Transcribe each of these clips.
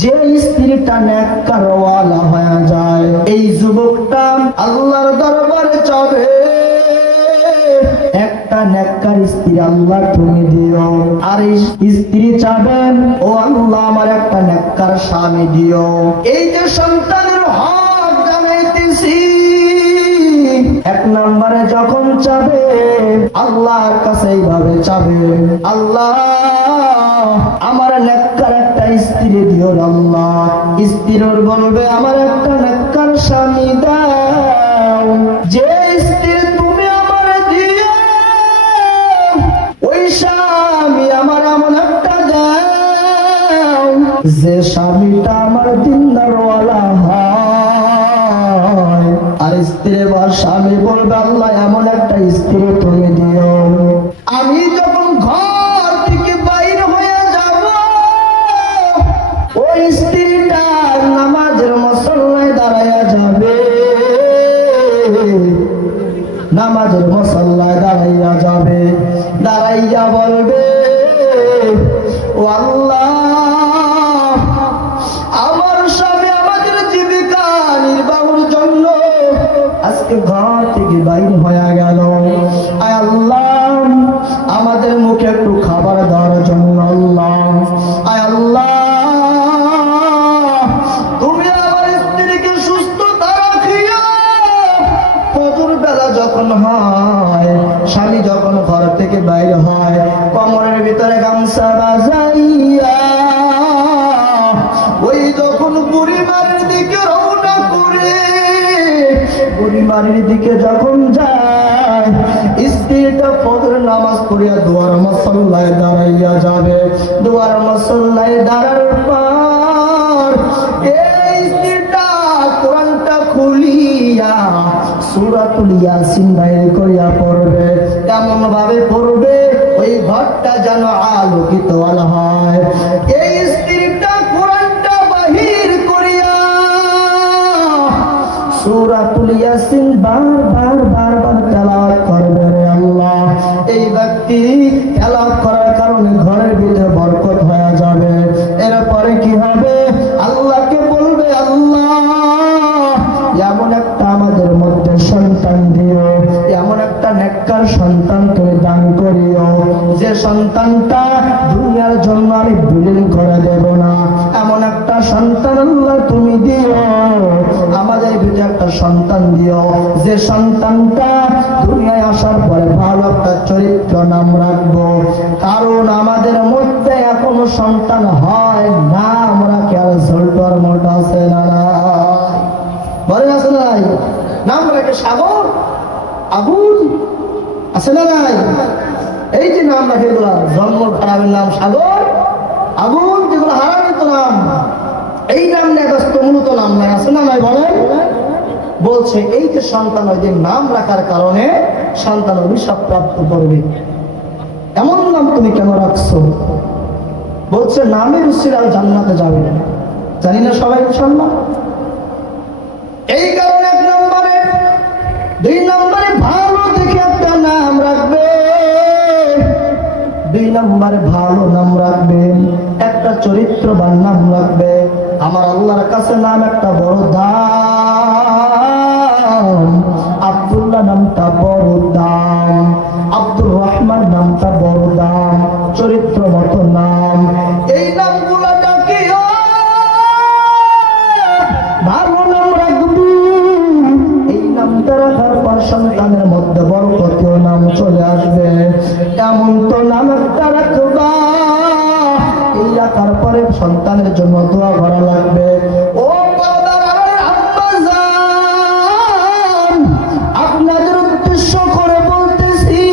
যে স্ত্রীটা নেককারওয়ালা হয়ে যায়, এই যুবকটা আল্লাহর দরবারে চাবে একটা নেককার স্ত্রী আল্লাহ তুমি দিও। আর স্ত্রী চাবেন, ও আল্লাহ আমার একটা নেককার স্বামী দিও। এই যে সন্তানের হক জানাইতেছি, এক নম্বরে যখন চাবে আল্লাহর কাছে এইভাবে চাবে, আল্লাহ আমার নেককার একটা স্ত্রী দিও আল্লাহ। স্ত্রীর বলবে আমার একটা নেককার স্বামী দাও। যে স্ত্রী তুমি আমার দিও, ওই স্বামী আমার এমন একটা দাও যে স্বামীটা আমার দিনদারওয়ালা হয়। আর স্ত্রী বা স্বামী বলবে আল্লাহ এমন একটা স্ত্রী তুমি দিও, আমি যখন ঘর থেকে বাইর হয়ে যাব ওই স্ত্রীটা নামাজের মুসল্লায় দাঁড়াইয়া যাবে, নামাজের মুসল্লায় দাঁড়াইয়া যাবে, দাঁড়াইয়া বলবে ও আল্লাহ আমার স্বামী আমাদের জীবিকা নির্বাহের জন্য আজকে ঘর থেকে বাইর হয়ে গেল, আয় আল্লাহ আমাদের মুখে একটু খাবার দেওয়ার জন্য আল্লাহ, আয় আল্লাহ তুমি আমার স্ত্রীকে সুস্থতা রাখিও। ফজর বেলা যখন হয়, স্বামী যখন ঘর থেকে বাইরে হয়, কোমরের ভিতরে গামছা বাজাইয়া ওই যখন বুড়িমারির দিকে রওনা করে, বুড়িমারির দিকে যখন যায়, স্ত্রীটা ফজর নামাজ পড়িয়া দুয়ার মুসল্লায় দাঁড়াইয়া যাবে। দুয়ার মুসল্লায় দাঁড়ার পর এই স্ত্রীটা কোরআনটা খুলিয়া সূরাতুল ইয়াসিন বাইর করিয়া পড়বে, এমন ভাবে পড়বে ওই ঘরটা যেন আলোকিত হয়। এই স্ত্রীটা কোরআনটা বাহির করিয়া সূরাতুল ইয়াসিন বারবার তেলাওয়াত করবে রে আল্লাহ। এই ব্যক্তি তেলাওয়াত করার কারণে ঘরের ভিতরে বরকত হয়ে যাবে। এরপরে কি হবে? আল্লাহকে বলবে আল্লাহ এমন একটা আমাদের মধ্যে সন্তান দিও, এমন একটা নেককার সন্তান তুমি দান করিও যে সন্তানটা দুনিয়ার জন্য আমি বিলীন করে দেব না। এমন একটা সন্তান আল্লাহ তুমি দিও, আমাদের ভিতরে একটা সন্তান দিও যে সন্তানটা দুনিয়ায় আসার পরে ভালো একটা চরিত্র নাম রাখবো। কারণ আমাদের মধ্যে এখনো সন্তান হয় না, আমরা কেন ঝোলটার মোটা আছে না বলে আছে না নাই? নাম রাখে সাগর, আগুন আছে না নাই? এই যে নাম রাখে এগুলা জন্ম খারাপের নাম সাগর, আগুন, যেগুলো হারামিত নাম, এই নাম নিয়ে ব্যস্ত মূলত নাম নাই, আছে না নাই বলেন? বলছে এই যে সন্তান ওই যে নাম রাখার কারণে সন্তান অভিশাপ প্রাপ্ত করবে। এমন নাম তুমি কেন রাখছো? বলছে নামের উসিলায় জান্নাতে যাবে। জানি না সবাই ইনশাআল্লাহ। এই কারণে এক নম্বরে, দুই নম্বরে ভালো দেখে একটা নাম রাখবে, দুই নম্বরে ভালো নাম রাখবে, একটা চরিত্রবান নাম রাখবে। আমার আল্লাহর কাছে নাম একটা বড় দাম। আব্দুল্লাহ নামটা বড় দাম, আব্দুর রহমান নামটা বড় দাম, চরিত্রমত নাম। এই নামগুলো ডাকিও, ভালো নাম রাখবি। এই নামটা রাখার পর সন্তানের মধ্যে বরকতীয় নাম চলে আসবে। এমন তো নাম একটা রাখবা, এই রাখার পরে সন্তানের জন্য দোয়া করা লাগবে। ও আপনাদের উদ্দেশ্য করে বলতেছি,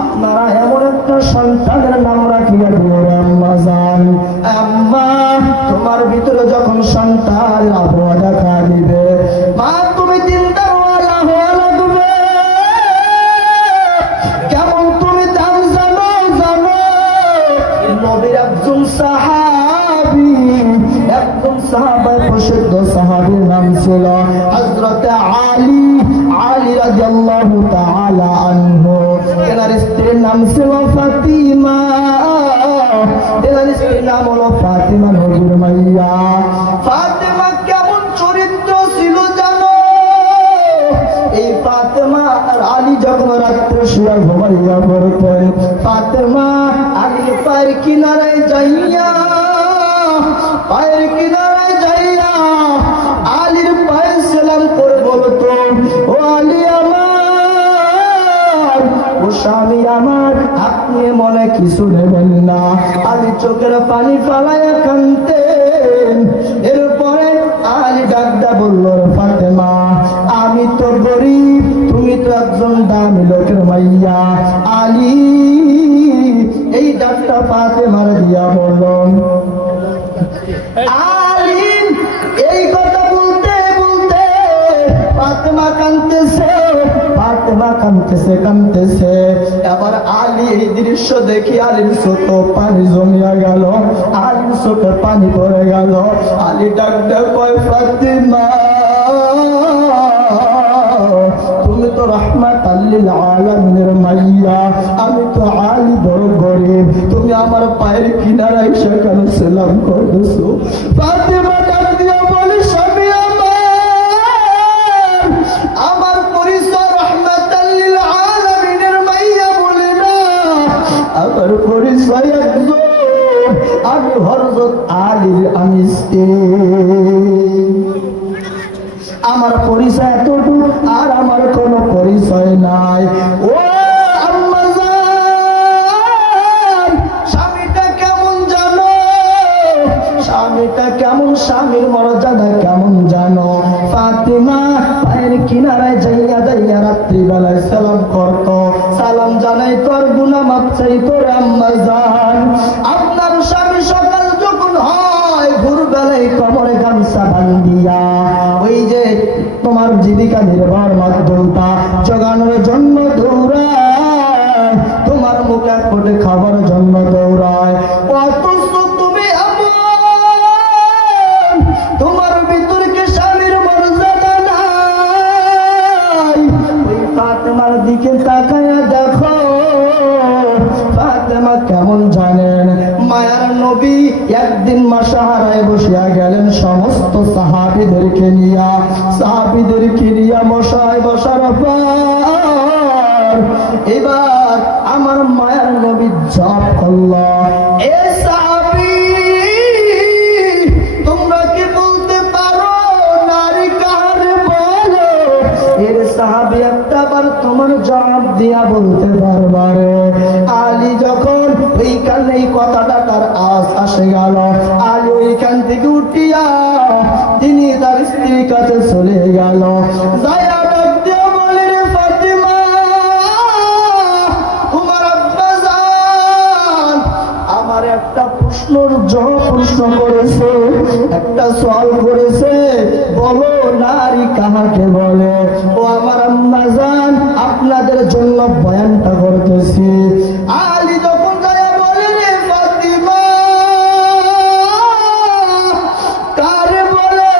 আপনারা এমন একটা সন্তানের নাম রাখিয়া দিও আম্মা জান, আম্মা তোমার ভিতরে যখন সন্তান আবহাওয়া দেখা দিবে, মা তুমি দিনদারওয়ালা হওয়া লাগবে। কেমন তুমি দাম জানো? নবীর একজন সাহাবী, একজন সাহাবায়ে প্রসিদ্ধ সাহাবীর নাম ছিল হযরত আলী রাদিয়াল্লাহু তাআলা আনহু। এনার স্ত্রীর নাম ছিল ফাতিমা, এনার স্ত্রীর নাম হলো ফাতিমা। শুয়া ঘুমাইয়া পড়তেন। ফাতেমা আলীর পায়ের কিনারায় যাইয়া আলীর পায়ে সালাম করে বলতো, ও আলী আমার, ও স্বামী আমার, আপনি মনে কিছু নেবেন না। আলী চোখের পানি ফালাইয়া কাঁদতেন। এরপরে আলী ডাকটা বলল, ফাতেমা আমি তো গরিব, তুমি তো একজন দামি লোকের মাইয়া। আলী এই ডাকটা ফাতেমার দিয়া বলল। আলী এই কথা বলতে বলতে ফাতেমা কাঁদতেছে। এবার আলী এই দৃশ্য দেখি আলীর চোখে পানি জমিয়া গেল, আলীর চোখে পানি পড়ে গেল। আলী ডাক কয়, ফাতেমা তুমি তো রাহমাতাল লিল আলামিনের মাইয়া, আমি তো আলী বড় গরিব, তুমি আমার পায়ের কিনারায় সেখানে সালাম করতেছো। ফাতেমা ডাক দিয়া বলে, স্বামী আমার পরিচয় রাহমাতাল লিল আলামিনের মাইয়া বলে না, আমার পরিচয় একজন, আমি হযরত আলীর আমি স্ত্রী। আমার পরিচয় এতটুকু, আর আমার কোনো পরিচয় নাই। ও আম্মা জান, স্বামীটা কেমন জানো? স্বামীটা কেমন, স্বামীর মর্যাদা কেমন জানো? ফাতেমা পায়ের কিনারায় যাইয়া রাত্রিবেলায় সালাম করতো, সালাম জানাই তোর গুনাহ মাফ চাইতো। আম্মা জান, আপনার স্বামী সকাল যখন হয় ভোরবেলায় কোমরে গামছা বান্ধিয়া ওই যে তোমার জীবিকা নির্বাহের মাধ্যমটা জোগানোর জন্য দৌড়ায়, তোমার মুখে কোটে খাবার জন্য দৌড়ায়। অথচ তুমি তোমার ভিতরকে স্বামীর মর্যাদা নাই। ওই ফাতেমার দিকে তাকায়া দেখো, ফাতেমা কেমন জানেন? মায়ার নবী একদিন মাশাহারায় বসিয়া গেলেন সমস্ত সাহাবীদেরকে নিয়া মশায় বসার পর এবার আমার মায়ার নবী জপ করল, এ সাহাবী তোমরা কি বলতে পারো নারী কারে বলে? এর সাহাবী একটাবার তোমার জবাব দিয়া বলতে পারবারে। আলী যখন ওইখানে এই কথাটা তার আসে গেল, আলী ওইখান থেকে উঠিয়া তিনি তার স্ত্রীর কাছে চলে গেল। যাইয়া ডাক দিয়া বলে, রে ফাতেমা, তোমার আব্বা জান আমার একটা প্রশ্ন করেছে, একটা সওয়াল করেছে, বলো নারী কাহাকে বলে? ও আমার আম্মা জান আপনাদের জন্য বয়ানটা করতেছি। আলী যখন যায়া বলে, রে ফাতেমা কারে বলে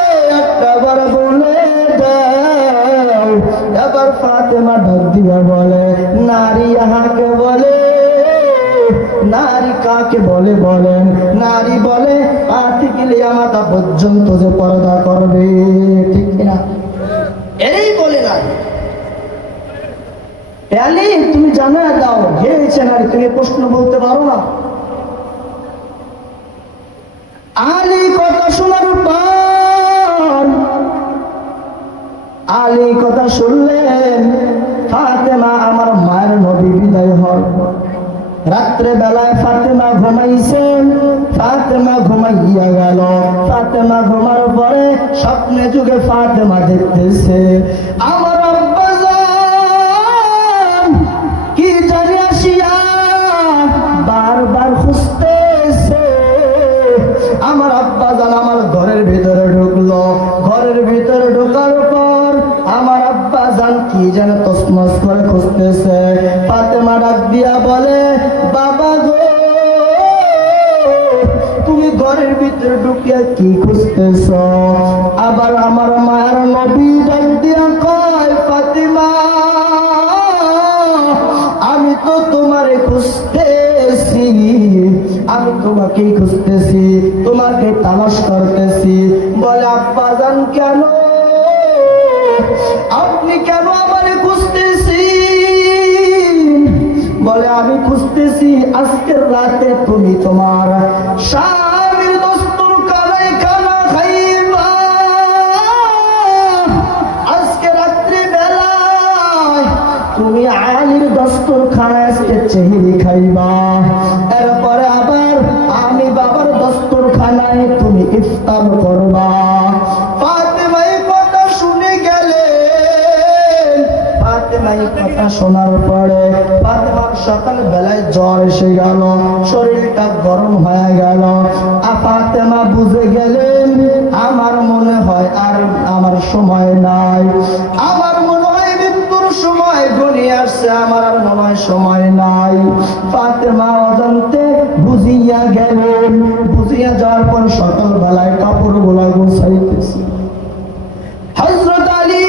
একটাবার বলে দাও। এবার ফাতেমা ডাক দিয়া বলে, নারী ইহাকে বলে। নারী কাকে বলে বলেন? নারী বলে পা থেকে লিয়া মাথা পর্যন্ত যে পর্দা করবে, ঠিক না? এই বলে নারী। আলী তুমি জানা দাও, হে হয়েছে নারী, তুমি প্রশ্ন বলতে পারো না? আলী কথা শোনার পর আলী কথা শুনলেন, ফাতেমা আমার মায়ের নবী বিদায় হল। রাত্রে বেলায় ফাতেমা ঘুমাইছেন, ফাতেমা ঘুমাইয়া গেল। ফাতেমা ঘুমার পরে স্বপ্নে যুগে ফাতেমা দেখতেছে, আমার আব্বা জান কি জানি আসিয়া বারবার খুঁজতেছে। আমার আব্বা জান আমার ঘরের ভিতরে ঢুকলো। ঘরের ভিতরে ঢোকার পর আমার আব্বা জান কি যেন তসমস করে খুঁজতেছে। ফাতেমা ডাক দিয়া বলে, বাবা গো তুমি ঘরের ভিতরে ঢুকিয়া কি খুঁজতেছ? আবার আমার মায়ের নবী ডাক দিয়া কয়, ফাতেমা আমি তো তোমারে খুঁজতেছি, আমি তোমাকেই খুঁজতেছি, তোমাকে তালাশ করতেছি। বলে, আব্বা জান কেন? আপনি কেন আমারে খুঁজতেছি? বুঝতেছি আজকের রাতে তুমি তোমার স্বামীর দস্তরখানায় খানা খাইবা। আজকে রাত্রি বেলায় তুমি আলীর দস্তরখানায় আজকে চেহারি খাইবা। এরপরে আবার আমি বাবার দস্তরখানায় তুমি ইফতার করবা। ফাতেমা এই কথা শুনে গেলেন। ফাতেমা এই কথা শোনার পরে ফাতেমার সকাল বেলায় জ্বর এসে গেল, শরীরটা গরম হয়ে গেল। ফাতেমা বুঝে গেলেন আমার মনে হয় আর আমার সময় নাই, আমার মনে হয় মৃত্যুর সময় ঘনিয়ে আসছে, আমার আর মনে হয় সময় নাই। ফাতেমা অজান্তে বুঝিয়া গেলেন। বুঝিয়া যাওয়ার পর সকাল বেলায় কাপড়গুলা গুছাইতেছে। হযরত আলী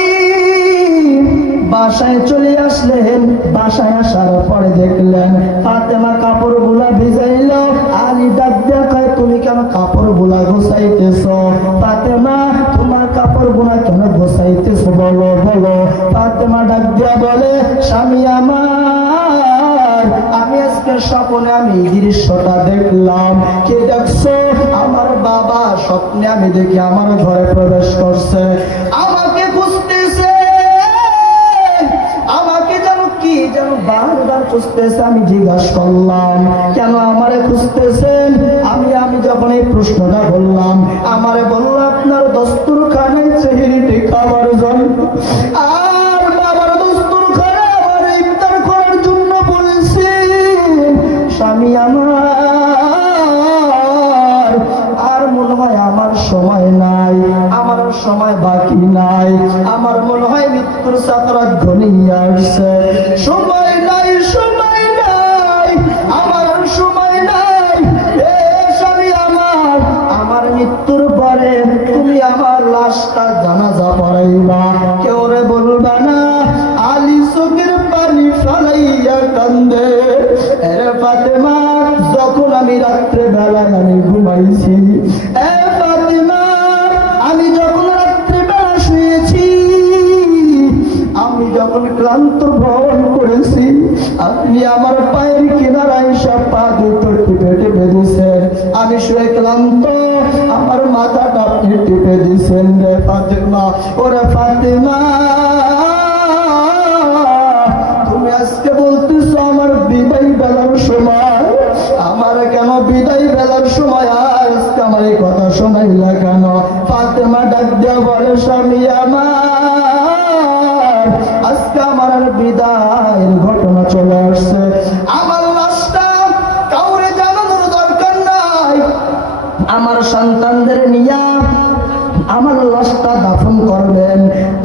বাসায় চলে আসলেন। বাসায় আসার পরে দেখলেন ফাতেমা কাপড়গুলা ভিজাইল। আলী ডাক দিয়া কয়, তুমি কেন কাপড়গুলা গোছাইতেছো? ফাতেমা, তোমার কাপড়গুলা কেন গোছাইতেছো বলো বলো। ফাতেমা ডাক দিয়া বলে, স্বামী আমার, আমি আজকে স্বপ্নে আমি এই দৃশ্যটা দেখলাম। কে দেখছো? আমার বাবা। স্বপ্নে আমি দেখি আমার ঘরে প্রবেশ করছে, আমাকে খুঁজতেছে, আমাকে যেন কি যেন বারবার খুঁজতেছে। আমি জিজ্ঞাসা করলাম, কেন আমারে খুঁজতেছেন? আমি যখন এই প্রশ্নটা বললাম, আমারে বলল আপনার দস্তরখানায় চেহারিটি খাওয়ার জন্য, আর বাবার দস্তরখানায় আমার ইফতার করার জন্য বলেছি। স্বামী আমার, আর মনে হয় আমার সময় নাই, আমার সময় বাকি নাই, আমার মনে হয় মৃত্যুর সাকরাত ঘনিয়ে আসছে। সময় নাই, সময় নাই, আমার আর সময় নাই। এ স্বামী আমার, আমার মৃত্যুর পরে তুমি আমার লাশটা জানাজা পড়াইবা, কেউ রে বলবা না। আলী চোখের পানি ফেলাইয়া কান্দে। এরে ফাতেমা, যখন আমি রাত্রে বেলায় আমি ঘুমাইছি, এ ফাতেমা, আমি যখন রাত্রে বেলা শুয়েছি, আমি যখন ক্লান্ত ভ্রমণ করেছি, আপনি আমার পায়ের কিনারায় সব পা দুটো টিপে টিপে দিয়েছেন। আমি শুয়ে ক্লান্ত, আমার মাথাটা আপনি টিপে দিয়েছেন রে ফাতেমা। ওরে ফাতেমা, তুমি আজকে বলতেছো আমার বিদায় বেলার সময়, আমার কেন বিদায় বেলার সময় আজকে আমার এই কথা শোনাইলা কেন? ফাতেমা ডাক দিয়া বলে, স্বামী আমার, আজকে আমার আর বিদায়ের ঘটনা চলে আসছে। আমার লাশটা কাউরে জানানোর দরকার নাই, আমার সন্তানদের নিয়া আমার লাশটা দাফন করবেন।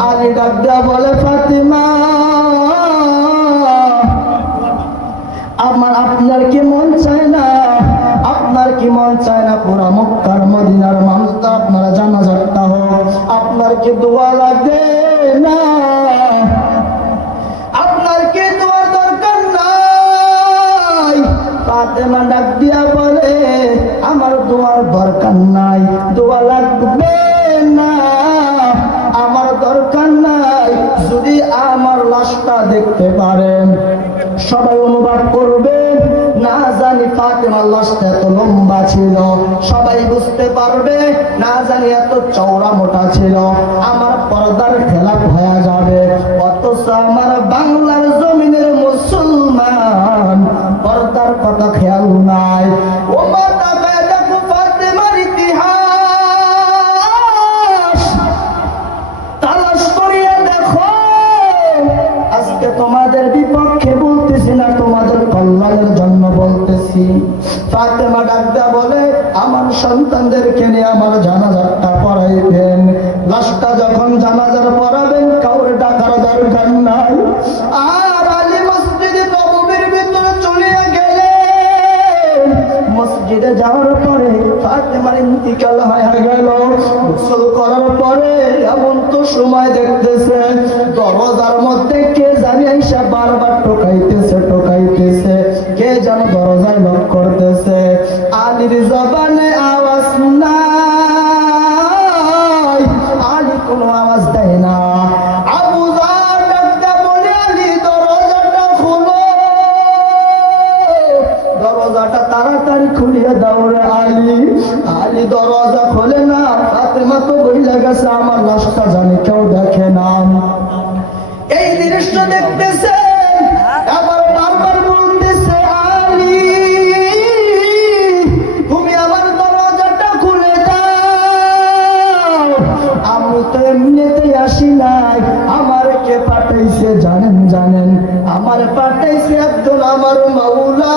আলী ডাক দিয়া বলে, ফাতেমা, আমার আপনার কি মন চায় না? আপনার কি মন চায় না পুরা মক্কার মদিনার মানুষটা আপনারা জানাজাটা হোক? আপনার কি দোয়া লাগবে না? আপনার কি দোয়ার দরকার নাই? ফাতেমা ডাক দিয়া বলে, আমার দোয়ার দরকার নাই, দোয়া লাগবে না, আমার দরকার নাই। যদি আমার লাশটা দেখতে পারেন, সবাই অনুভব করবে, না জানি ফাতেমার লাশটা এত লম্বা ছিল, সবাই বুঝতে পারবে, না জানি এত চওড়া মোটা ছিল, আমার পর্দার খেলাপ হয়ে যাবে। অথচ আমার বাংলার জমিনের মুসলমান পর্দার কথা খেয়াল নাই। ও মাতা দেখো ফাতেমার ইতিহাস তালাশ করিয়া দেখো। আজকে তোমাদের বিপক্ষে বলতেছি না, তোমাদের কল্যাণের জন্য বলতেছি। ফাতেমা ডাকদা বলে, আমার সন্তানদেরকে নিয়ে আমার জানাজাটা পড়াইবেন। লাশটা যখন জানাজার পড়াবেন, কাউরে ডাকার দরকার নাই। আর আলী মসজিদে নববীর ভিতরে চলে গেলেন। মসজিদে যাওয়ার পরে ফাতেমার ইন্তিকাল হয়ে গেল। গোসল করার পরে এমন তো সময় দেখতেছে, দরজার মধ্যে কে জানি আইসা বারবার টোকাইতেছে টোকাইতেছে, কে যেন দরজায় নক করতেছে। আলীর জবানে আওয়াজ নাই, আলী কোনো আওয়াজ দেয় না। আবু জার ডাকতে বলে, আলী দরজাটা খোলো। দরজা খোলে না, ফাতেমা তো বইলা গেছে আমার লাশটা জানি কেউ দেখে না। এই দৃশ্য দেখতেছে, আবার বারবার বলতেছে আলী তুমি আমার দরজাটা খুলে দাও। আমি তো এমনিতেই আসি নাই, আমার কে পাঠাইছে জানেন? জানেন আমার পাঠাইছে একজন আমার মাওলা।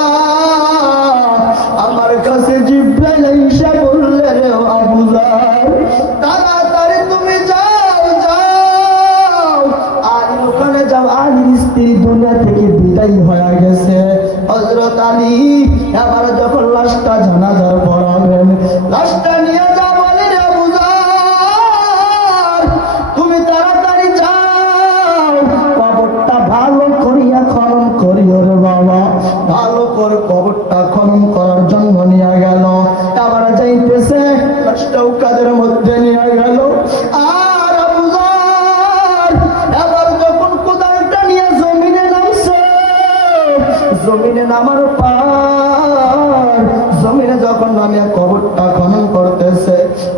আমার কাছে জিব্রাইল এসে বললে রে আবু যার তাড়াতাড়ি তুমি যাও যাও, আর ওখানে যাও। আলীর স্ত্রী দুনিয়া থেকে বিদায় হয়ে গেছে। হযরত আলী আবার যখন লাশটা জানাজার পড়াবেন, লাশটা নিয়ে যাও বলে রে আবু যার তুমি তাড়াতাড়ি যাও, কবরটা ভালো করিয়া খনন করিও রে বাবা। ভালো করে কবরটা খনন করার জন্য নিয়ে গেল। আবার যাইতেছে, লাশটাও কাদের মধ্যে নিয়ে গেল। আর আবু যার আবার যখন কোদালটা নিয়ে জমিনে নামছে, জমিনে নামার পর জমিনে যখন নামিয়া কবরটা খনন করতেছে,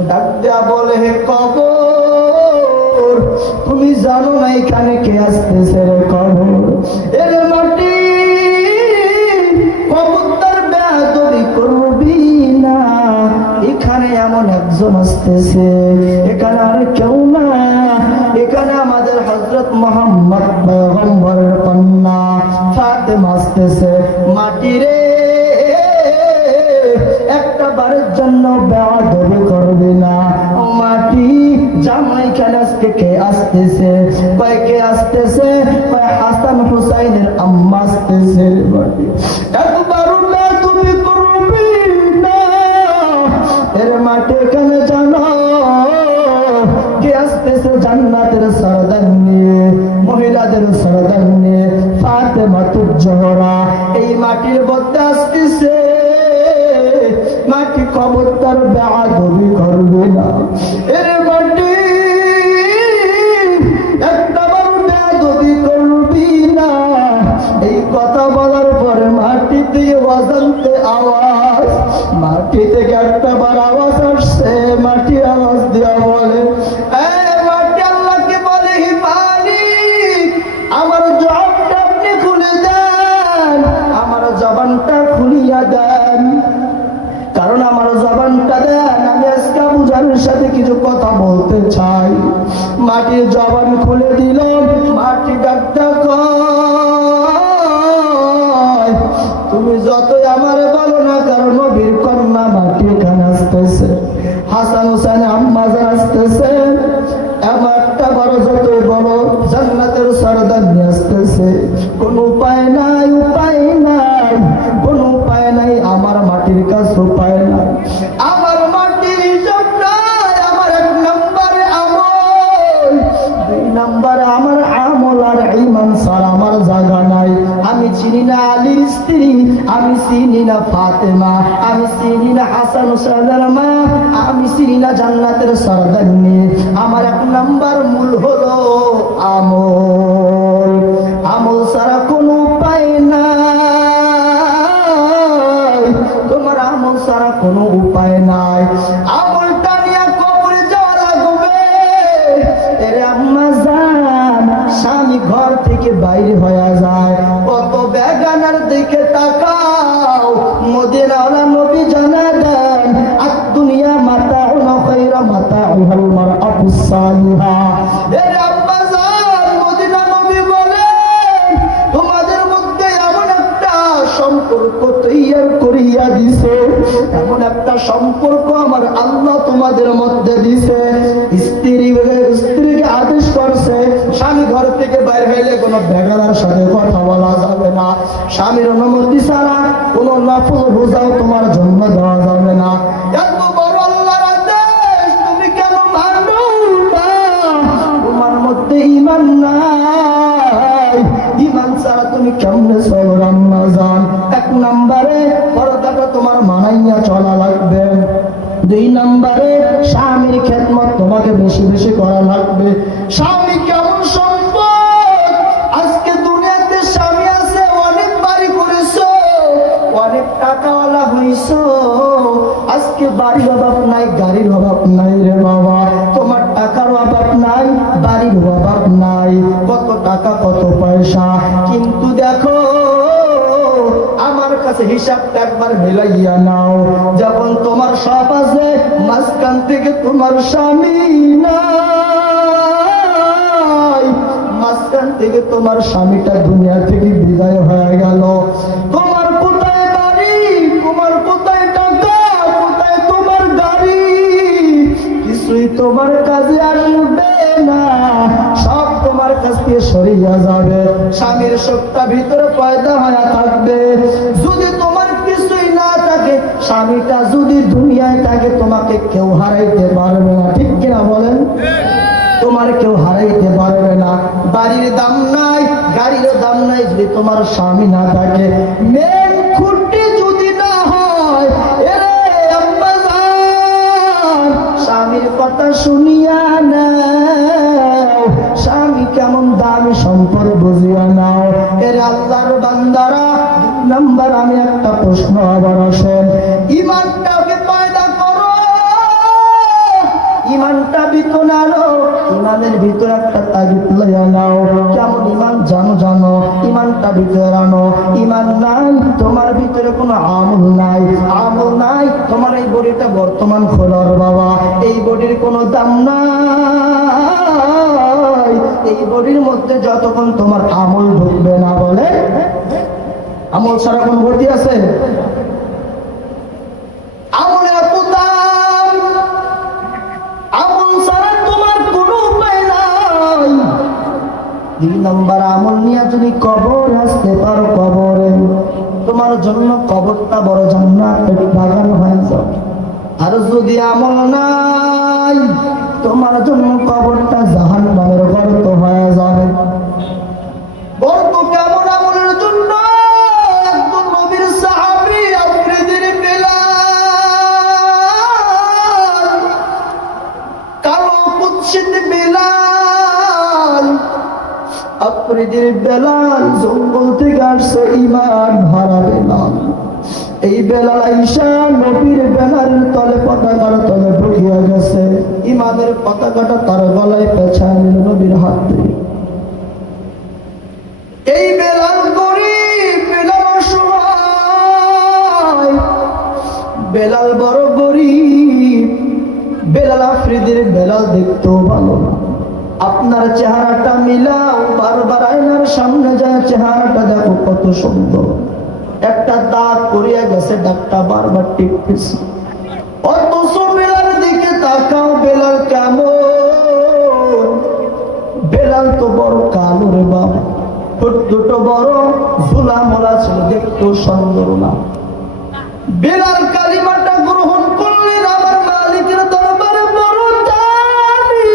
ডাক দেয়া বলে হে কবর তুমি জানো না এখানে কে আসতেছে রে কবর? এর মাটি কবুতর বেয়াদবি করবি না, এখানে এমন একজন আসতেছে, এখানে আর কেউ না, এখানে আমাদের হযরত মুহাম্মদ পয়গম্বরের কন্যা ফাতেমা আসতেছে। মাটি রে একটা বারের জন্য বেয়াদবি করবি না। মাটি জামাই খান আজকে কে আসতেছে? কয় কে আসতেছে? কয় হাসান হুসাইনের আম্মা আসতেছে। মাটি একবারও বেয়াদবি করবি না। এর মাটি এখানে জানো কে আসতেছে? জান্নাতের সরদার নিয়ে, মহিলাদের সরদার নিয়ে ফাতেমাতুজ জোহরা এই মাটির মধ্যে আসতেছে। মাটি খবরদার বেয়াদবি করবে না। এর মাটি একটাবার বেয়াদবি করবি না। এই কথা বলার পরে মাটি থেকে অজান্তে আওয়াজ, মাটি থেকে একটাবার আওয়াজ আসছে। মাটি আওয়াজ দিয়া বলে মাটি আল্লাহকে বলে হি মালিক আমার জবানটা আপনি খুলে দেন, আমার জবানটা খুলিয়া দেন, কারণ আমার জবানটা দেন, আমি আজকে আবু জাহলের সাথে কিছু কথা বলতে চাই। মাটির জবান খুলে দিল। মাটি ডাকটা কয় তুমি যতই আমারে বলো না কারণ নবীর কন্যা মাটি এখানে আসতেছে, হাসান হুসাইন আম্মা জান আসতেছে, এমন একটা বড় যতই বড় জান্নাতের সরদার নিয়ে আসতেছে। কোন উপায় নাই, উপায় নাই, কোন উপায় নাই, আমার মাটির কাছে উপায় নাই। আমার মাটির হিসাব নাই, আমার এক নম্বরে আমল, দুই নম্বরে আমার আমল আর ঈমান ছাড়া আমার জায়গা নাই। আমি চিনি না আলীর স্ত্রী, আমি চিনি না ফাতেমা, আমি চিনি না হাসান হুসাইনের মা, আমি চিনি না জান্নাতের সরদার নিয়ে। আমার এক নম্বর মূল হলো আমল। আমল ছাড়া কোনো উপায় নাই, তোমার আমল ছাড়া কোনো উপায় নাই। আমলটা নিয়ে কবরে যাওয়া লাগবে। এর আম্মা জান স্বামী ঘর থেকে বাইরে হয়ে যায়, কত বেগানার দিকে তাকাও। মদিনাওয়ালা নবী জানা দেন আদ-দুনিয়া মাতাউন খায়রা মাতাউল মারআতুস সালিহা। এর আম্মা জান মদিনা নবী বলেন তোমাদের মধ্যে এমন একটা সম্পর্ক তৈরি করিয়া দিছে, এমন একটা সম্পর্ক আমার আল্লাহ তোমাদের মধ্যে দিছে। স্ত্রীকে আদেশ করছে স্বামী ঘর থেকে বাইরে হইলে কোনো বেগানার সাথে কথা বলা যাবে না, স্বামীর অনুমতি ছাড়া কোনো নফল রোজাও তোমার জন্য দেওয়া যাবে না। এত বড় আল্লাহর আদেশ তুমি কেন মানো না? তোমার মধ্যে ঈমান নাই, ঈমান ছাড়া তুমি কেমনে চলো রমজান? এক নম্বরে পর্দাটা তোমার মানাইয়া চলা লাগবে, দুই নম্বরে স্বামীর খেদমত তোমাকে বেশি বেশি করা লাগবে। স্বামী কেমন সম্পদ, আজকে দুনিয়াতে স্বামী আছে, অনেক বাড়ি করেছো, অনেক টাকাওয়ালা হইছো, আজকে বাড়ি অভাব নাই, গাড়ির অভাব নাই রে বাবা, তোমার টাকার অভাব নাই, বাড়ির অভাব নাই, কত টাকা কত পয়সা, কিন্তু দেখো আমার কাছে হিসাবটা একবার মিলাইয়া নাও, যখন তোমার সব আছে মাঝখান থেকে তোমার স্বামী নাই, মাঝখান থেকে তোমার স্বামীটা দুনিয়া থেকে বিদায় হয়ে গেল, তোমার কোথায় বাড়ি, তোমার কোথায় টাকা, কোথায় তোমার গাড়ি, কিছুই তোমার কাজে আসবে না, সব তোমার কাছ থেকে সরিয়া যাবে, স্বামীর শোকটা ভিতরে পয়দা হয়ে থাকবে। যদি তোমার কিছুই না থাকে, স্বামীটা যদি দুনিয়ায় থাকে, তোমাকে কেউ হারাইতে পারবে না, ঠিক কিনা বলেন? তোমার কেউ হারাইতে পারবে না। বাড়ির দাম নাই, গাড়ির দাম নাই, যদি তোমার স্বামী না থাকে, মেন খুঁটি যদি না হয়, এরে আম্মাজান, স্বামীর কথা শুনিয়া নাও, স্বামী কেমন দামি সম্পদ বুঝিয়া নাও। এরে আল্লাহর বান্দারা, নাম্বার আমি একটা প্রশ্ন আবার আসেন, ইমানটাকে পয়দা করো, ইমানটা ভিতর আনো, ইমানের ভিতরে একটা তাগিদ লইয়া নাও, কেমন ইমান জানো, জানো ইমানটা ভিতরে আনো। ইমান নাই, তোমার ভিতরে কোনো আমল নাই, আমল নাই, তোমার এই বডিটা বর্তমান খোলার বাবা, এই বডির কোনো দাম নাই, এই বডির মধ্যে যতক্ষণ তোমার আমল ঢুকবে না, বলে আমল ছাড়া কোন বডি আছে? আমলের এত দাম, আমল ছাড়া তোমার কোনো উপায় নাই। 2 নম্বর, আমল নিয়ে যদি কবর আসতে পারো, কবরে তোমার জন্য কবরটা বড় জান্নাতের বাগান হয়ে যাবে। আর যদি আমল নাই, তোমার জন্য কবরটা জাহান্নামের গর্ত হয়ে যাবে। গর্ত কেমন? আমলের জন্য একজন নবীর সাহাবী আফ্রিদির বেলাল, কালো কুৎসিত বেলাল, আফ্রিদির বেলাল জঙ্গল থেকে আসছে ইমান হারা বেলাল। এই বেলাল আইসা নবীর বেলালের তলে পতাকার তলে ঢুকিয়া গেছে, ইমানের পতাকাটা তার গলায় পেঁচায় নিল নবীর হাত থেকে। এই বেলাল গরিব, বেলাল অসহায়, বেলাল বড় গরিব, বেলাল আফ্রিদির বেলাল দেখতেও ভালো না। আপনার চেহারাটা মিলাও, বারবার আয়নার সামনে যায় চেহারাটা দেখো কত সুন্দর, একটা দাগ পড়িয়া গেছে, দাগটা বারবার টিপতেছে, অথচ বেলালের দিকে তাকাও, বেলাল কেমন? বেলাল তো বড় কালো রে বাবা, দুটো বড় ঝুলা মোলা ছিল, দেখতেও সুন্দর না। বেলাল কালিমাটা গ্রহণ করলেন, আমার মালিকের দরবারে বড় দামি,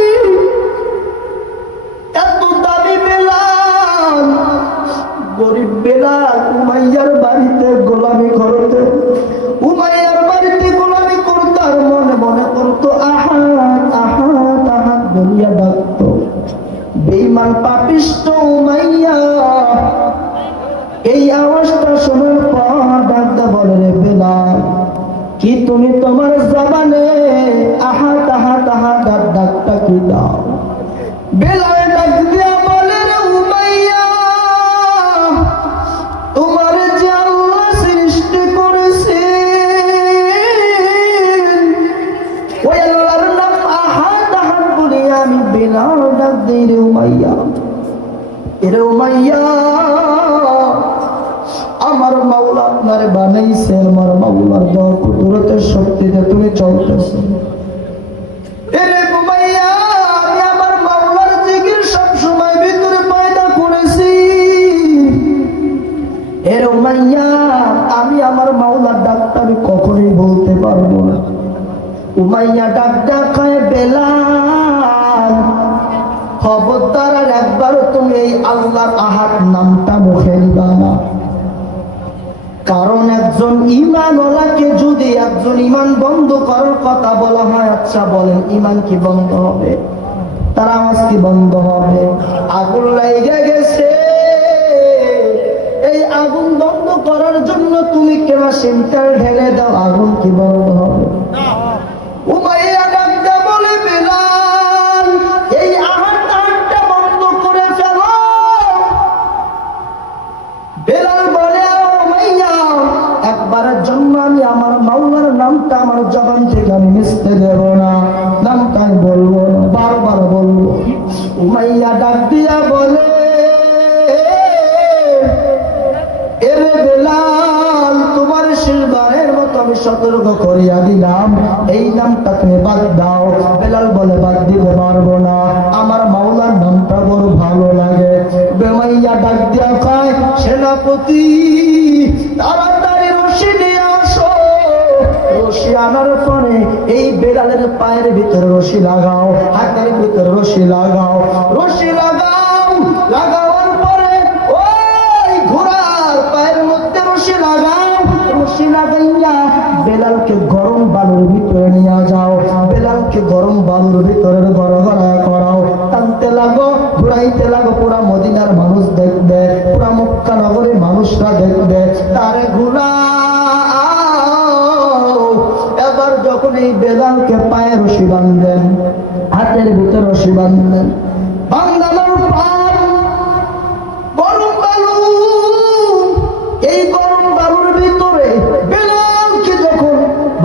এত দামি বেলাল। গরিব বেলাল উমাইয়ার বাড়িতে গোলামি করতে, উমাইয়ার বাড়িতে গোলামি করতে, আর মনে মনে করতো আহাত আহাত আহাত বলিয়া ডাকতো। বেঈমান পাপিষ্ঠ উমাইয়া এই আওয়াজটা শোনার পর ডাকতে বলে, রে বেলাল, কি তুমি তোমার জবানে আহাত আহাত আহাত ডাকটা কি দাও? বেলাল ডাক দিয়া বলে, রে উমাইয়া, তোমার যে আল্লাহ সৃষ্টি করেছে, ওই আল্লাহর নাম আহাত আহাত বলে আমি বেলাল ডাক দিই, রে উমাইয়া, রে উমাইয়া, আমার মাওলা আপনারে বানাইছে, আমার মাওলার দেওয়া কুদরতের শক্তিতে তুমি চলতেছো। এরে উমাইয়া, আমি আমার মাওলার জিকির সব সময় ভিতরে পয়দা করেছি। এরে উমাইয়া, আমি আমার মাওলার ডাকটা আমি কখনোই বলতে পারবো না। উমাইয়া ডাক ডাকায়, বেলাল, খবরদার আর একবারও তুমি এই আল্লাহর আহাদ নামটা মুখে নিবা না, কারণ একজন ঈমানওয়ালাকে যদি একজন ঈমান বন্ধ করার কথা বলা হয়, আচ্ছা বলেন ঈমান কি বন্ধ হবে? তার আওয়াজ কি বন্ধ হবে? আগুন লেগে গেছে, এই আগুন বন্ধ করার জন্য তুমি কেরাসিন তেল ঢেলে দাও, আগুন কি বন্ধ হবে? উমাইয়া ডাক দিয়া বলে, এরে বেলাল, তোমার শেষবারের মতো আমি সতর্ক করিয়া দিলাম, এই নামটা তুমি বাদ দাও। বেলাল বলে, বাদ দিতে পারবো না, আমার মাওলার নামটা বড় ভালো লাগে। উমাইয়া ডাক দিয়া কয়, সেনাপতি তাড়াতাড়ি রশি নিয়ে আসো। রশি আনার পরে এই বেলালের পায়ের ভিতরে রশি লাগাও, হাতের ভিতরে রশি লাগাও, রশি লাগাও। লাগাওয়ার পরে ওই ঘোড়ার পায়ের মধ্যে রশি লাগাও। রশি লাগাইয়া বেলালকে গরম বালুর ভিতরে নিয়ে যাও। বেলালকে গরম বালুর ভিতরে গড়গড়া করাও, টানতে লাগো, ঘুরাইতে লাগো। পুরা মদিনার মানুষ দেখবে, পুরা মক্কা নগরের মানুষরা দেখবে, তারে ঘুরা। এবার যখন এই বেলালকে পায়ে রশি বাঁধলেন, হাতের ভিতরে রশি বাঁধলেন, বান্ধানোর পর গরম বালু, এই গরম বালুর ভিতরে বেলালকে যখন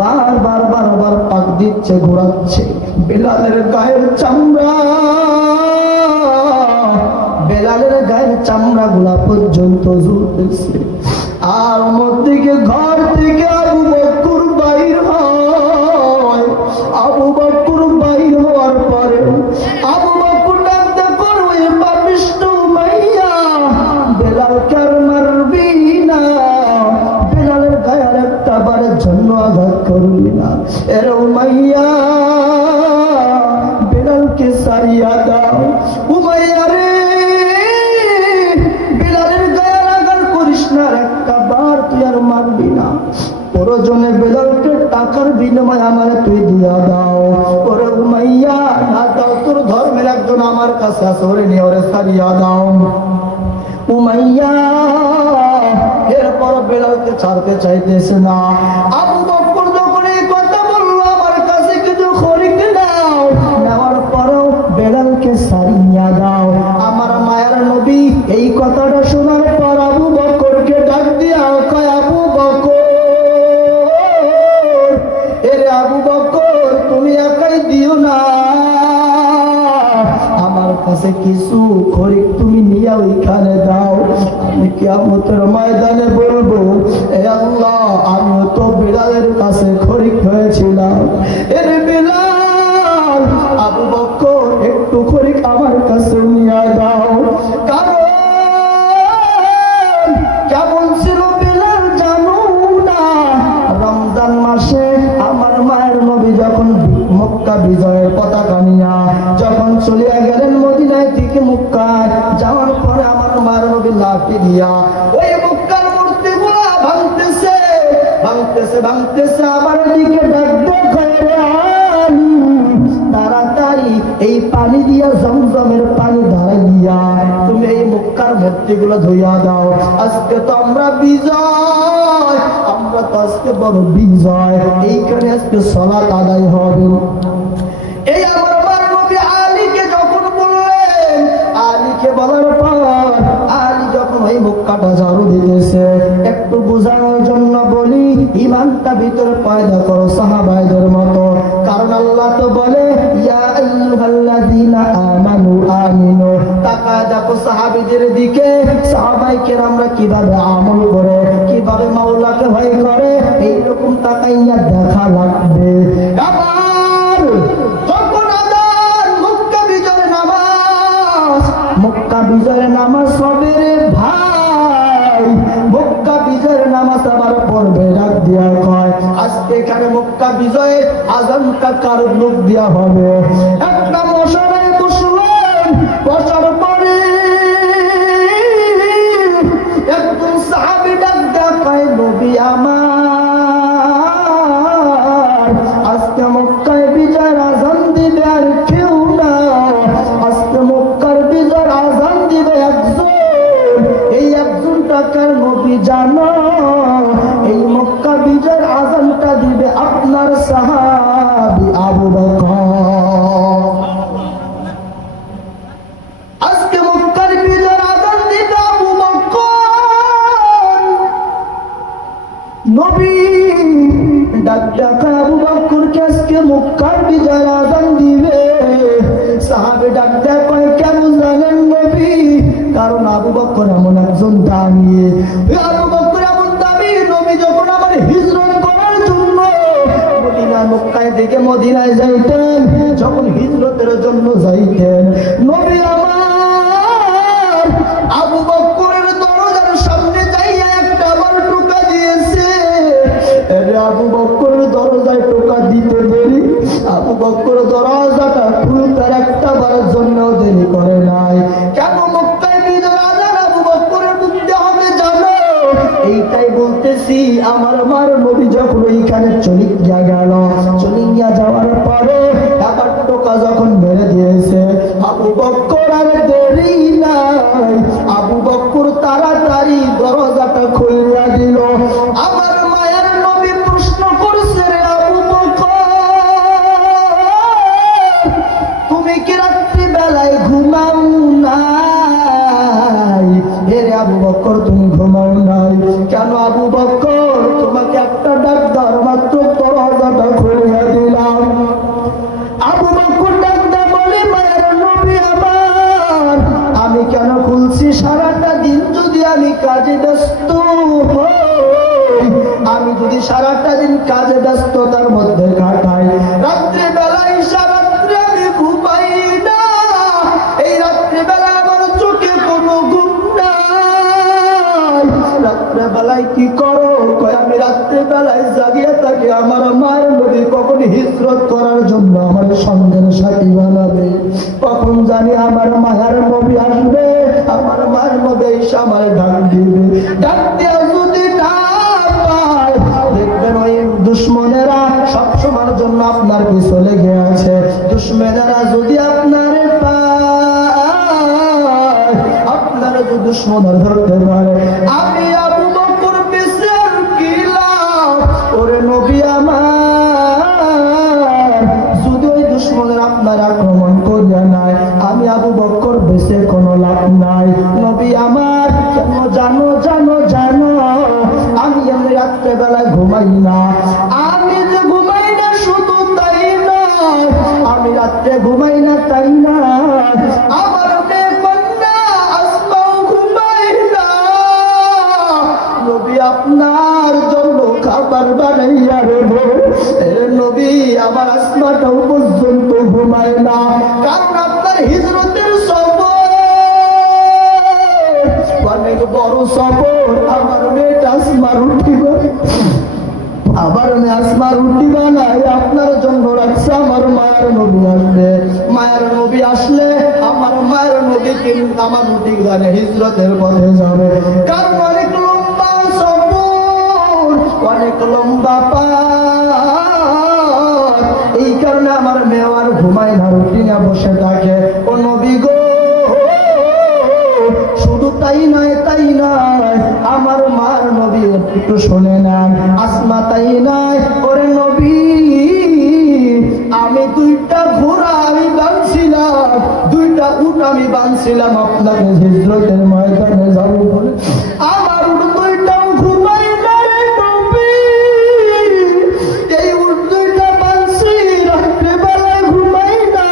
বারবার বারবার পাক দিচ্ছে, ঘোরাচ্ছে, বেলালের গায়ের চামড়া, বেলালের গায়ের চামড়া গুলা পর্যন্ত ঝুলতেছে। আর মধ্যে ঘর থেকে আবু বকর বাইর হয়। আবু বকর বাইর হওয়ার পরে আবু বকর ডাকতে করবে, পাপিষ্ঠ মাইয়া, বেলালকে আর মারবি না, বেলালের গায়ের একটা বারের জন্য আঘাত করবি না। এর মাইয়া, বেলালকে সারিয়া দাও। উমাইয়া রে, বেলালের গায়ে আঘাত করিস না, একটা বার তুই আর মারবি না। প্রয়োজনে বেলালকে টাকার বিনিময়ে আমার তুই দিয়া দাও। ওরে উমাইয়া, না দাও, তোর ধর্মের একজন আমার কাছে আছে, ওরে নিয়ে ওরে সারিয়া দাও। উমাইয়া এরপর বেলালকে ছাড়তে চাইতেছে না। আবু বকর যখন এই কথা বললো, আমার কাছে কিছু খরিক দাও, নেওয়ার পরেও বেলালকে সারিয়া দাও। আমার মায়ের নবী এই কথাটা শোনার পর আবু বকরকে ডাক দিয়া কয়, আবু বকর, এরে আবু বকর, তুমি একাই দিও না, আমার কাছে কিছু খরিক তুমি নিয়ে ওইখানে দাও। আমি কিয়ামতের ময়দানে বলবো, এ আল্লাহ, আমিও তো বেলালের কাছে খরিক হয়েছিলাম। এরে বেলাল, আবু বকর, একটু খরিক আমার কাছে নিয়ে দাও। কারণ কেমন ছিল বেলাল জানো না? রমজান মাসে আমার মায়ের নবী যখন মক্কা বিজয়ের পতাকা নিয়া যখন চলিয়া গেলেন মদিনায় থেকে মক্কায় যাওয়ার পরে আমার মায়ের নবী লাঠি দিয়া ওই মক্কার মূর্তি গুলা ভাঙতেছে, ভাঙতেছে, ভাঙতেছে। আমার দিকে ডাক দেখে, তাড়াতাড়ি এই পানি দিয়া, জমজমের পানি ধারা দিয়া তুমি এই মক্কার মূর্তি গুলো ধুইয়া দাও। আজকে তো আমরা বিজয়, আমরা তো আজকে বড় বিজয়, এইখানে আজকে সালাত আদায় হবে। এই আমার মার নবী আলীকে যখন বললেন, আলীকে বলার পর আলী যখন ওই মক্কাটা ঝাড়ু দিতেছে, একটু বোঝানোর জন্য বলি, ইমানটা ভিতরে পয়দা করো সাহাবাইদের মতো। কারণ আল্লাহ তো বলে, ইয়া আইয়ুহাল্লাযীনা আমানু আমিনু। তাকায় দেখো সাহাবীদের দিকে, সাহাবায়ে কেরামরা কিভাবে আমল করে, কিভাবে মাওলাকে ভয় করে, এইরকম তাকাইয়া দেখা লাগবে। আবার যখন আযান, মক্কা বিজয়ের নামাজ, মক্কা বিজয়ের নামাজ হবে রে ভাই, মক্কা বিজয়ের নামাজ আবার পড়বে। ডাক দিয়া কয়, আজকে এখানে মক্কা বিজয়ে আযানটা কার লোক দিয়া হবে? একটা মশারায় বসলেন, বসার পরে একজন সাহাবী ডাক দিয়া কয়, নবী আমার, আজকে মক্কায় বিজয়ের আযান দিবে আর কেউ না, আজকে মক্কার বিজয়ের আযান দিবে একজন। এই একজনটা কার নবী জানো? এই মক্কা বিজয়ের আযানটা দিবে আপনার সাহাবী আবু বকর। আজকে মক্কার বিজয়ের আযান দিবে আবু বকর। নবী ডাক ডাকা আবু বকরকে আজকে মক্কার বিজয়ের আযান দিবে। সাহাবী ডাক দেয়, কয় কেন জানেন নবী? কারণ আবু বকর এমন একজন দামি, আবু বকর এমন দামি, নবী যখন আমার হিজরত করার জন্য মদিনা মক্কায় থেকে মদিনায় যাইতেন, যখন হিজরতের জন্য যাইতেন, নবী আমার আবু বকরের দরজার সামনে যাইয়া একটা আমার টোকা দিয়েছে। আবু বকর দরজায় টোকা দিতে দেরি, আবু বকর দরজাটা খুলতার একটা বারের জন্য দেরি করে নাই। কেন মক্কায় বিজয় আজান আবু বকরের বুঝতে হবে জানো? এইটাই বলতেছি, আমার মার নবী যখন ওইখানে চলিয়া গেল, চলিয়া যাওয়ার পরে আবার টোকা যখন মেরে দিয়েছে, আবু বকর আর দেরি নাই, আবু বকর তাড়াতাড়ি দরজাটা খুলিয়া দিল। আমার মায়ের নবী প্রশ্ন করছে, রে আবু বকর, তুমি কি রাত্রি বেলায় ঘুমাও নাই? রে আবু বকর তুমি ঘুমাও নাই কেন? আবু বকর তোমাকে একটা ডাক দেওয়ার মাত্র দরজাটা খুলিয়া দিলাম। আবু বকর ডাক দেয়া বলে, মায়ের নবী আমার, আমি কেন খুলছি? সারাটা দিন যদি আমি কাজে ব্যস্ত হই, আমি যদি সারাটা দিন কাজে ব্যস্ততার মধ্যে কাটাই, রাত্রে বেলায় সারাত্রে আমি ঘুমাই না, এই রাত্রে বেলা আমার চোখে কোনো ঘুম নাই। রাত্রে বেলায় কি করো? কয় আমি রাত্রে বেলায় জাগিয়ে থাকি, আমার মায়ের নবী কখন হিজরত করার জন্য আমার সঙ্গের সাথী বানাবে, কখন জানি আমার মায়ের নবী আসবে, আমার মায়ের নবী এসে আমার ডাক দিবে। ডাক দেওয়া যদি না পায়, দেখবেন ওই দুশ্মনেরা সবসময়ের জন্য আপনার পিছনে লেগে আছে। দুশ্মনেরা যদি আপনার পায়, আপনার যদি দুশ্মনের ধরতে পারে, আমি আবু বকর বেঁচে আর কি লাভ? ওরে নবী আমার, যদি ওই দুশ্মনের আপনার আক্রমণ করিয়া নাই, আমি আবু বকর বেঁচে কোনো লাভ নাই। নবী আমার, কেন জানো জানো জানো, আমি এমনি রাত্রে বেলায় ঘুমাই না। আমি যে ঘুমাই না শুধু তাই না, আমি রাত্রে ঘুমাই না তাই না, আমার মেয়ে কন্যা আসমাও ঘুমাই না। নবী আপনার জন্য খাবার বানাইয়া রেবো, নবী আমার আসমাটাও পর্যন্ত ঘুমায় না, কারণ আপনার হিজরতের সফর অনেক বড় সফর। আমার মেয়েটা আসমা রুটি বানায়, আবার মেয়ে আসমা রুটি বানায় আপনার জন্য রাখছে। আমার মায়ের নবী আসবে, মায়ের নবী আসলে আমার মায়ের নবী কিন্তু আমার রুটি গানে হিজরতের পথে যাবে, কারণ অনেক লম্বা সফর, অনেক লম্বা পথ। এই কারণে আমার মেয়ে আর ঘুমায় না, রুটি না বসে থাকে। ও নবী গো, শুধু তাই নয় তাই নয়, আমার মার নবী একটু শোনে না, আসমা তাই নয়, ওরে নবী আমি দুইটা ঘোড়া আমি বাঁধছিলাম, দুইটা উট আমি বাঁধছিলাম আপনাকে হিজরতের ময়দানে যাবো বলে, আমার উট দুইটাও ঘুমাই না রে নবী, এই উট দুইটা বাঁধছি রাত্রে বেলায় ঘুমাই না।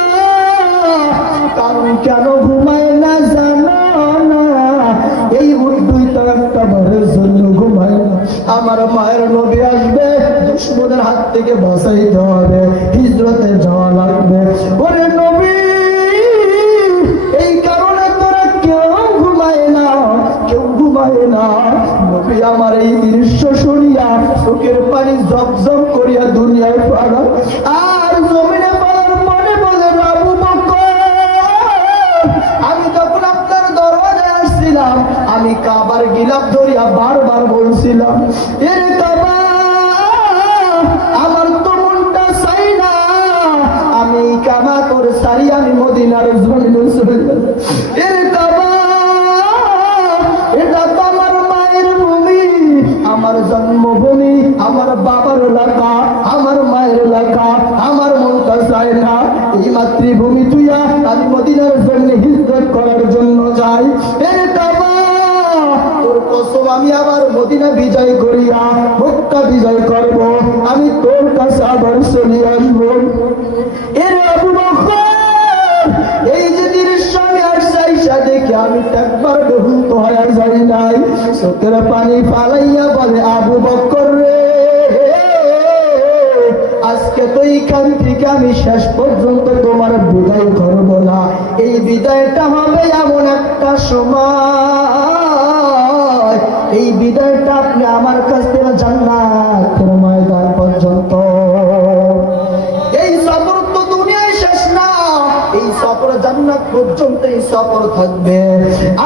কারণ কেন ঘুমায় না জানো না? এই উট দুইটা একটা বারের জন্য ঘুমায় না। আমার মায়ের নবী আসবে, দুশমনের হাত থেকে বাঁচাইতে হবে, হিজরতে যাওয়া লাগবে। ওরে নবী, এই কারণে তোরা কেউ ঘুমায় না, কেউ ঘুমায় না। নবী আমার এই দৃশ্য শুনিয়া চোখের পানি জমজম করিয়া দুনিয়ায় পাড়া আর জমিনে পাড়ার মনে বলে, আবু বকর, আমি যখন আপনার দরবারে আসছিলাম, আমি কাবার গিলাফ ধরিয়া বারবার বলছিলাম, এর কাবা, আমার তো মনটা চাই না আমি কাবা করে সারি আমি মদিনার জমিনে চলে যাব। এর কাবা, এটা তো আমার মায়ের ভূমি, আমার জন্মভূমি, আমার বাবার এলাকা, আমার মায়ের এলাকা, আমার মনটা চায় না এই মাতৃভূমি তুইয়া আমি মদিনার জন্য হিজরত করার জন্য যাই। এর কাবা, তোর কসম আমি আবার মদিনা বিজয় করিয়া মক্কা বিজয় করব, আমি তোর কাছে আবার চলে আসবো। এর আবু বকর চোখের পানি ফালাইয়া বলে, আবু বকর রে, আজকে তো এইখান থেকে আমি শেষ পর্যন্ত তোমার বিদায় করবো না। এই বিদায়টা হবে এমন একটা সময়, এই বিদায়টা আপনি আমার কাছ থেকে জান্নাতের ময়দান পর্যন্ত। এই সফর তো দুনিয়ায় শেষ না, এই সফর জান্নাত পর্যন্ত এই সফর থাকবে।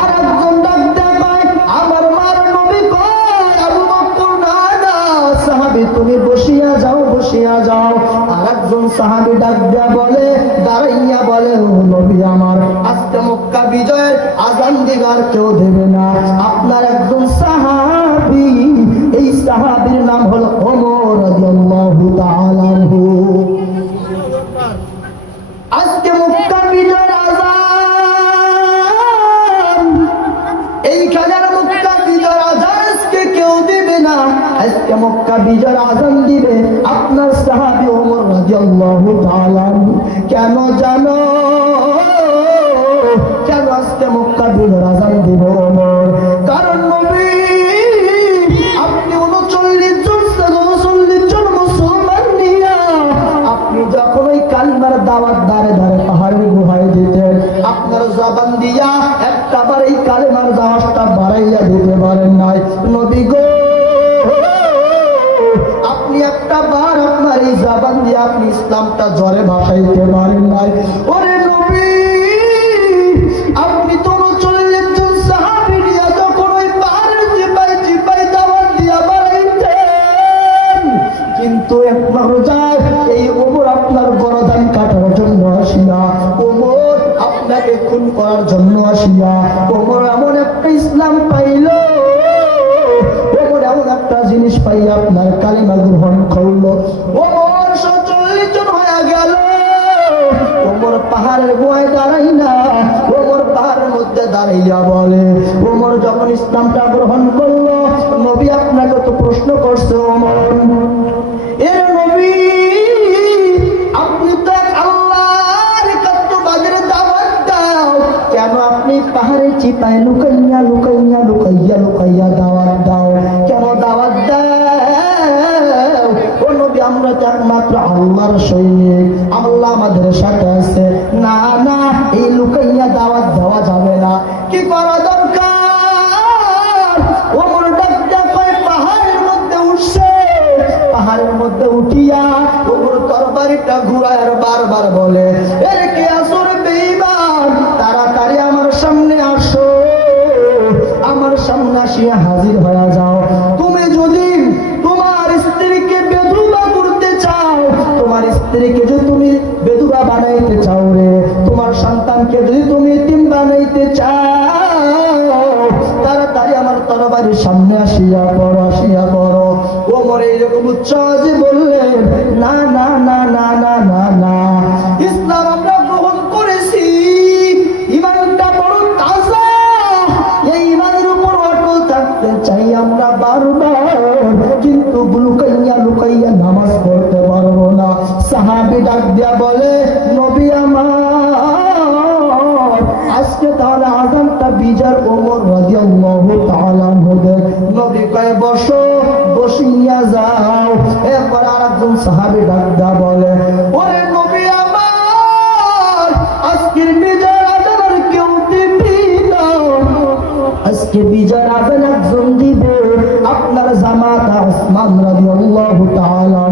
আর একজন ডাক দেয়, আমার মার নবী কয়, আবু বকর না না, সাহাবী তুমি বসিয়া যাও, বসিয়া যাও। আর একজন সাহাবী ডাক দেয়া বলে, দাঁড়াইয়া বলে, ও নবী আমার, আজকে মক্কা বিজয়ের আজান দিবার কেউ দেবে না। আপনার একজন সাহাবী, এই সাহাবীর নাম হলো ওমর রাদিয়াল্লাহু তাআলা আনহু। আজকে মক্কা বিজয়ের আজান, এইখানে মক্কা বিজয়ের আজান আজকে কেউ দিবে না। আজকে মক্কা বিজয়ের আজান দিবে আপনার সাহাবী ওমর রাদিয়াল্লাহু তাআলা আনহু। কেন জানো কেন আজকে মক্কা বিজয়ের আজান দিবে ওমর? কারণ নবী আপনি 39 জন মুসলমান নিয়া আপনি যখন ওই কালিমার দাওয়াত দাঁড়ে দাঁড়ে পাহাড়ের গুহায় দিতেন, আপনার জবান দিয়া একটাবার এই কালিমার দাওয়াতটা বাড়াইয়া দিতে পারেন নাই। নবী গো, আপনি একটা বার আপনার এই জবান দিয়ে আপনি ইসলামটা জোরে ভাষাইতে পারেন নাই। ওরে নবী, আপনি তো 39 জন সাহাবী নিয়ে যখন ওই পাহাড়ের চিপাই চিপাই দাওয়াত দিয়া বাড়াইতেন, কিন্তু এক পর্যায়ে এই ওমর আপনার গরদান কাটার জন্য আসিয়া, ওমর আপনাকে খুন করার জন্য আসিয়া, ওমর এমন একটা ইসলাম পাইল, ওমর এমন একটা জিনিস পাইয়া আপনার কালিমা গ্রহণ করলো। ওমর 40 জন হয়ে গেল। ওমর পাহাড়ের গুহায় দাঁড়াই না, ওমর পাহাড়ের মধ্যে দাঁড়াইয়া বলে, ওমর যখন ইসলামটা গ্রহণ করলো, নবী আপনাকে তো প্রশ্ন করছে, ওমর এ নবী, আপনি তো আল্লাহর একাত্মবাদের দাওয়াত দাও, কেন আপনি পাহাড়ে চিপায় লুকাইয়া লুকাইয়া লুকাইয়া লুকাইয়া দাওয়াত দাও? কেন দাওয়াত দাও? ও নবী, আমরা তো একমাত্র আল্লাহর সৈনিক, আল্লাহ আমাদের সাথে আছে। না না, এই লুকাইয়া দাওয়াত দেওয়া যাবে না। কি করা দরকার? ওমর ডাক দেয়া কয়, পাহাড়ের মধ্যে উঠছে, পাহাড়ের মধ্যে উঠিয়া ওমর তরবারিটা ঘুরায় আর বারবার বলে, এর কে আসরে বেঈমান, তাড়াতাড়ি আমার সামনে আসো, আমার সামনে আসিয়া হাজির হয়ে যাও। তুমি যদি তোমার স্ত্রীকে বেধবা করতে চাও, তোমার স্ত্রীকে যদি তুমি বেধবা বানাইতে চাও রে, তোমার সন্তানকে যদি তুমি এতিম বানাইতে চাও, তাড়াতাড়ি আমার তরবারির সামনে আসিয়া পড়ো, আসিয়া পড়ো। ওমর এইরকম উচ্চাজে বললেন, না না না না না না না, ইসলাম আমরা গ্রহণ করেছি, ইমানটা বড় তাজা, এই ইমানের উপর অটল থাকতে চাই আমরা বারবার, কিন্তু লুকাইয়া লুকাইয়া নামাজ পড়তে পারবো না। সাহাবী ডাক দিয়া বলে, নবী আমার, আজকে তাহলে আযানটা বিজয় ওমর রাদিয়াল্লাহু তাআলা আনহু। নবী কয়, বসো, বসিয়া যাও। এরপর আরেকজন সাহাবী ডাক দিয়া বলে, ওরে নবী আমার, আজকের বিজয়ের আযান আর কেউ দিবি না, আজকে বিজয়ের আযান একজন দিবে, আপনার জামাতা উসমান রাদিয়াল্লাহু তাআলা।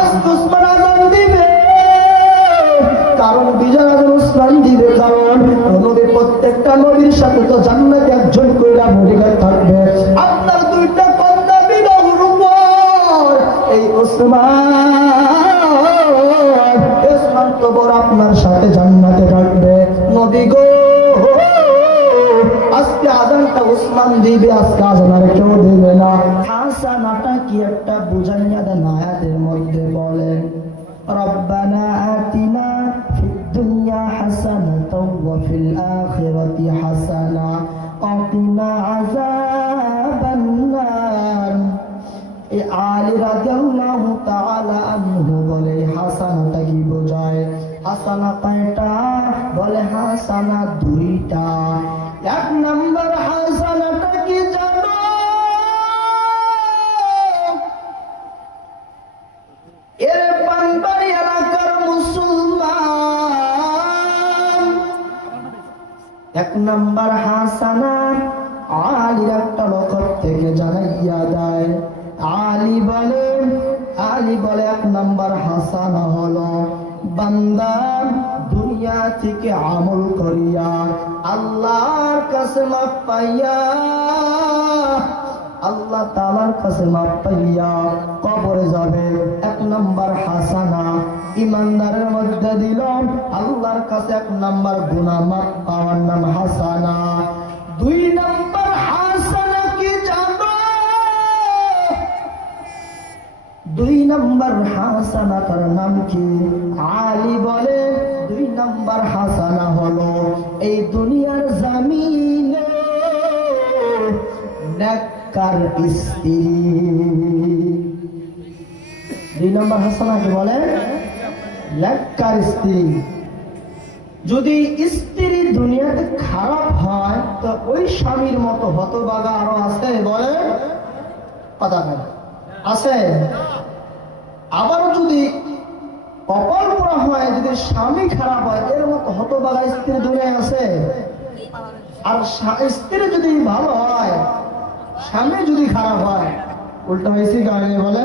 আজকে উসমান আযান দিবে, কারণ বিজয়ের আযান উসমান দিবে, কারণ নবী প্রত্যেকটা নবীর সাথে তো জান্নাতে একজন কইরা বডিগার্ড থাকবে। আপনার দুইটা কন্যা বিবাহের উপর এই উসমান তো বড় আপনার সাথে জান্নাতে থাকবে। নবী গো, আজকে আযানটা উসমান দিবে, আজকে আযান আর কেউ দিবে না। হাসানাটা কি একটা বুঝাইয়া দেন আয়াতের মধ্যে বলেন, রব্বানা আতিনা ফিদ দুনিয়া হাসানাতাও ওয়া ফিল আখিরাতি হাসানা ওয়া কিনা আযাবান নার। এই আলী রাদিয়াল্লাহু তাআলা আনহু বলে, হাসানাটা কি বোঝায়? হাসানা কয়টা? বলে হাসানা দুইটা। এক নম্বর হাসানাটা কি জানো? এক নাম্বার হাসানা আলীর একটা লোক থেকে জানাইয়া দেয়। আলী বলে এক নাম্বার হাসানা হলো বান্দা দুনিয়া থেকে আমল করিয়া আল্লাহর কাছে মাপ পাইয়া, আল্লাহ তাআলার কাছে মাপ পাইয়া কবরে যাবে। এক নাম্বার হাসানা ইমানদারের মধ্যে দিল আল্লাহর কাছে এক নাম্বার গুনাহ মাপ পাওয়ার নাম হাসানা। দুই নাম্বার হাসানা কি জানো? দুই নাম্বার হাসানা তার নাম কি? আলী বলে দুই নাম্বার হাসানা হলো এই দুনিয়ার জমিনে নেককার স্ত্রী। দুই নাম্বার হাসানা কি বলে? নেককার স্ত্রী। যদি স্ত্রী দুনিয়াতে খারাপ হয় তো ওই স্বামীর মতো হতভাগা আরো আছে? বলে কথা নাই আছে? আবারও যদি কপাল পোড়া হয়, যদি স্বামী খারাপ হয়, এর মতো হতভাগা স্ত্রী দুনিয়ায় আছে? আর স্ত্রী যদি ভালো হয়, স্বামী যদি খারাপ হয়, উল্টা হয়েছে কারণে বলে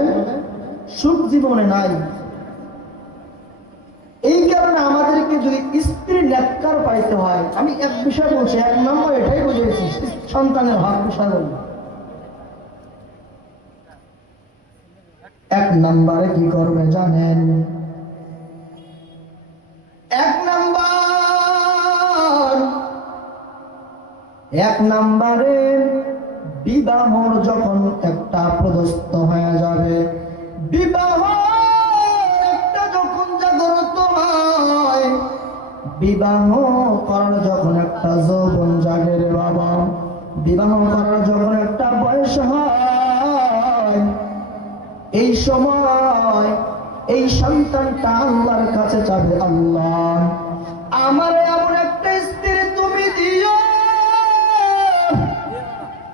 সুখ জীবনে নাই। এই কারণে আমাদেরকে যদি স্ত্রী নেককার পাইতে হয়, আমি এক বিষয় বলছি, এক নম্বর এটাই বুঝেছি, সন্তানের হক বিষয় বলবো। এক নম্বরে কি করবে জানেন? এক নম্বরে বিবাহর যখন একটা প্রদস্ত হয়ে যাবে, বিবাহ একটা যখন জাগ্রত হয়, বিবাহ করার যখন একটা যৌবন জাগে রে বাবা, বিবাহ করার যখন একটা বয়স হয়, এই সময় এই সন্তানটা আল্লাহর কাছে যাবে, আল্লাহ